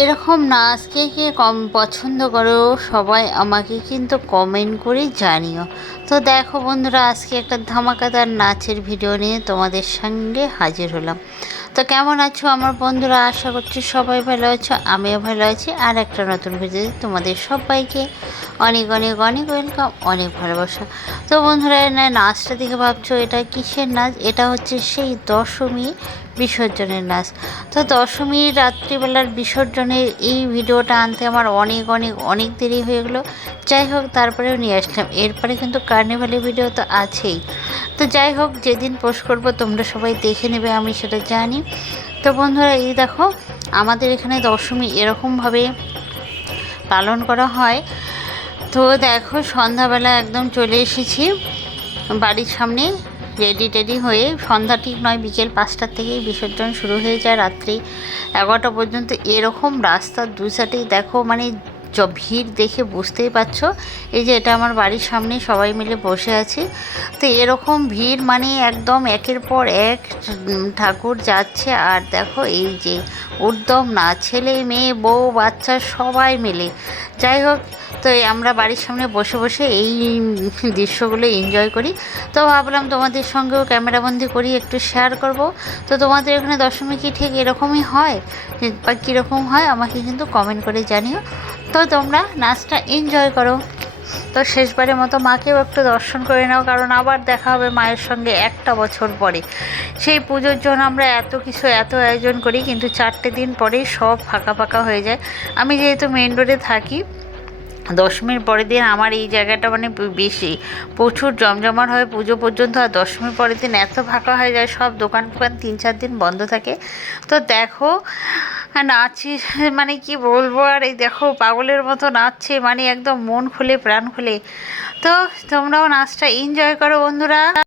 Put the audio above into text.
এরকম নাচ কে কে কম পছন্দ করো? সবাই আমাকে কিন্তু কমেন্ট করে জানিও। তো দেখো বন্ধুরা, আজকে একটা ধামাকাদার নাচের ভিডিও নিয়ে তোমাদের সঙ্গে হাজির হলাম। তো কেমন আছো আমার বন্ধুরা? আশা করছি সবাই ভালো আছো, আমিও ভালো আছি। আর একটা নতুন ভিডিও তোমাদের সবাইকে অনেক অনেক অনেক ওয়েলকাম অনেক ভালোবাসা। তো বন্ধুরা না নাচটা দেখে ভাবছ, এটা কিসের নাচ? এটা হচ্ছে সেই দশমী বিসর্জনের নাচ। তো দশমী রাত্রিবেলার বিসর্জনের এই ভিডিওটা আনতে আমার অনেক অনেক অনেক দেরি হয়ে গেলো। যাই হোক, তারপরেও নিয়ে আসলাম। এরপরে কিন্তু কার্নিভালের ভিডিও তো আছেই। তো যাই হোক, যেদিন পোস্ট করব তোমরা সবাই দেখে নেবে, আমি সেটা জানি। তো বন্ধুরা, এই দেখো, আমাদের এখানে দশমী এরকমভাবে পালন করা হয়। তো দেখো, সন্ধ্যাবেলা একদম চলে এসেছি বাড়ির সামনে, রেডি টেডি হয়ে। সন্ধ্যা ঠিক নয়, বিকেল পাঁচটার থেকেই বিসর্জন শুরু হয়ে যায়। রাত্রি এগারোটা পর্যন্ত এরকম রাস্তার দু সাইডেই। দেখো মানে ভিড় দেখে বুঝতেই পারছ। এই যে এটা আমার বাড়ির সামনে সবাই মিলে বসে আছি। তো এরকম ভিড় মানে একদম একের পর এক ঠাকুর যাচ্ছে আর দেখো এই যে উদ্যম না, ছেলে, মেয়ে, বউ, বাচ্চা সবাই মিলে। যাই হোক, তো আমরা বাড়ির সামনে বসে বসে এই দৃশ্যগুলো এনজয় করি। তো ভাবলাম তোমাদের সঙ্গেও ক্যামেরাবন্দি করি, একটু শেয়ার করব। তো তোমাদের এখানে দশমী কি ঠিক এরকমই হয়? বা কীরকম হয়, আমাকে কিন্তু কমেন্ট করে জানিও। তো তোমরা নাচটা এনজয় করো। তো শেষবারের মতো মাকেও একটু দর্শন করে নাও, কারণ আবার দেখা হবে মায়ের সঙ্গে একটা বছর পরে। সেই পুজোর জন্য আমরা এত কিছু এত আয়োজন করি, কিন্তু চারটে দিন পরেই সব ফাঁকা ফাঁকা হয়ে যায়। আমি যেহেতু মেন রোডে থাকি দশমীর পরের দিন আমার এই জায়গাটা মানে বেশি প্রচুর জমজমাট হয় পুজো পর্যন্ত আর দশমীর পরের দিন এত ফাঁকা হয়ে যায়, সব দোকান ফোকান তিন চার দিন বন্ধ থাকে। তো দেখো নাচি মানে কি বলব আর এই দেখো পাগলের মতো নাচছে মানে একদম মন খুলে, প্রাণ খুলে। তো তোমরাও নাচটা এনজয় করো বন্ধুরা।